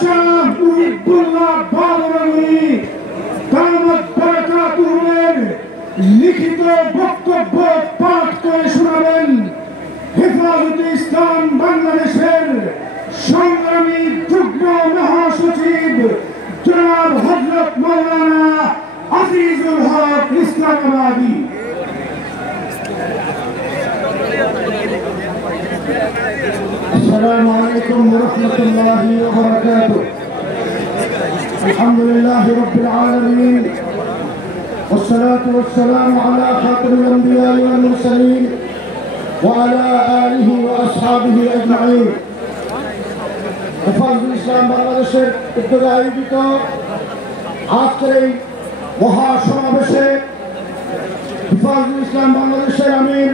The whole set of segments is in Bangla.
শাহ মুহিবুল্লাহ বাবরী দামাত বারাকাতুহুর লিখিত বক্তব্য পাঠ করে শোনাবেন হেফাজতে ইসলাম বাংলাদেশের সংগ্রামী যুগ্ম মহাসচিব জনাব হযরত মাওলানা আজিজুল হক ইসলামাবাদী। السلام عليكم ورحمة الله وبركاته. الحمد لله رب العالمين والصلاة والسلام على خاتم الأنبياء والمرسلين وعلى آله وأصحابه أجمعين. হেফাজতুল ইসলাম বাংলাদেশের উদ্যোগে আয়োজিত আজকের এই মহাসমাবেশে হেফাজতুল ইসলাম বাংলাদেশের আমির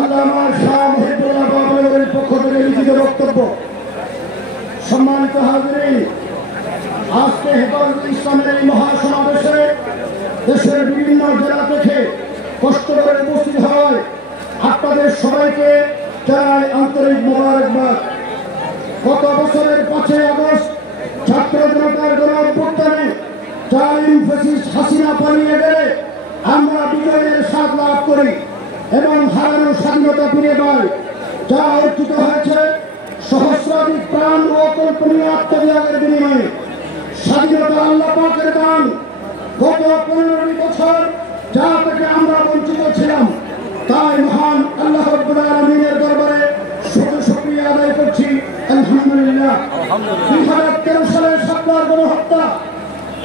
আল্লামা শাহ মুহিবুল্লাহ বাবরীর পক্ষ থেকে লিখিত বক্তব্য। সম্মানিত হাজিরিন, আজকে হেফাজতুল ইসলামের এই মহাসমাবেশে দেশের বিভিন্ন জেলা থেকে কষ্ট করে উপস্থিত হয় আপনাদের সবাইকে জানাই আন্তরিক মোবারকবাদ। গত বছরের 5 আগস্ট ছাত্র জনতার গণঅভ্যুত্থানে জালিম ফ্যাসিস্ট হাসিনা পালিয়ে গেলে আমরা বিজয়ের স্বাদ লাভ করি এবং হারানো স্বাধীনতা ফিরে পাই, যা অর্জিত হয়েছে সহস্রাধিক প্রাণ ও অকল্পনীয় আত্মত্যাগের বিনিময়ে। স্বাধীনতা আল্লাহ পাকের দান। গত 15 বছর যা থেকে আমরা বঞ্চিত ছিলাম, তাই মহান আল্লাহ রাব্বুল আলামিনের দরবারে শুকরিয়া আদায় করছি, আলহামদুলিল্লাহ। 2013 সালের শাপলার গণহত্যা,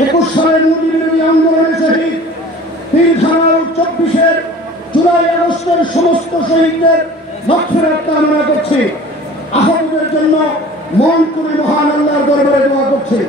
21 সালের মোদী বিরোধী আন্দোলনের শহীদ, পিলখানা ও 24 জুলাই আগস্টের সমস্ত শহীদদের মাগফিরাত কামনা করছি। আহতদের জন্য মন করে মহান আল্লাহর দরবারে দোয়া করছি।